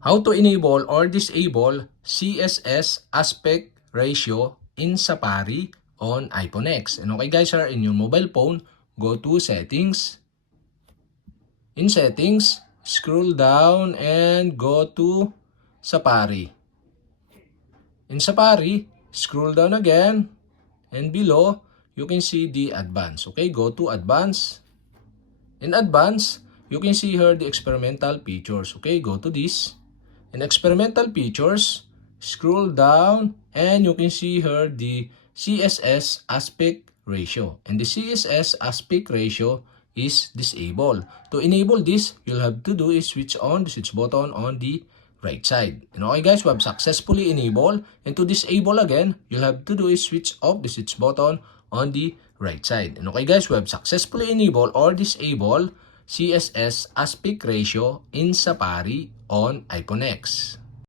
How to enable or disable CSS aspect ratio in Safari on iPhone X. And okay guys, in your mobile phone, go to settings. In settings, scroll down and go to Safari. In Safari, scroll down again and below, you can see the advanced. Okay, go to advanced. In advanced, you can see here the experimental features. Okay, go to this. In experimental features, scroll down and you can see here the CSS aspect ratio. And the CSS aspect ratio is disabled. To enable this, you'll have to do is switch on the switch button on the right side. And okay guys, we have successfully enabled. And to disable again, you'll have to do is switch off the switch button on the right side. And okay guys, we have successfully enabled or disabled CSS aspect ratio in Safari on iPhone X.